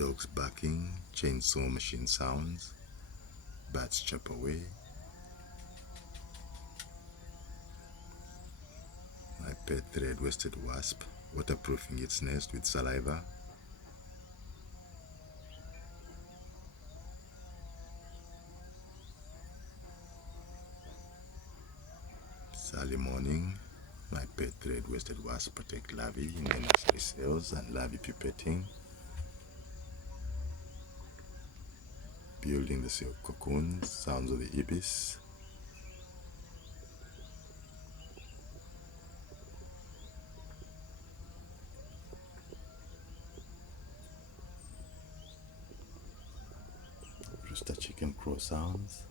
dogs barking, chainsaw machine sounds, bats chop away. My pet red-waisted wasp waterproofing its nest with saliva. It's early morning. My pet red-waisted wasp protect larvae in their nursery cells and larvae pupetting. Building the silk cocoons, sounds of the ibis. Rooster chicken crow sounds.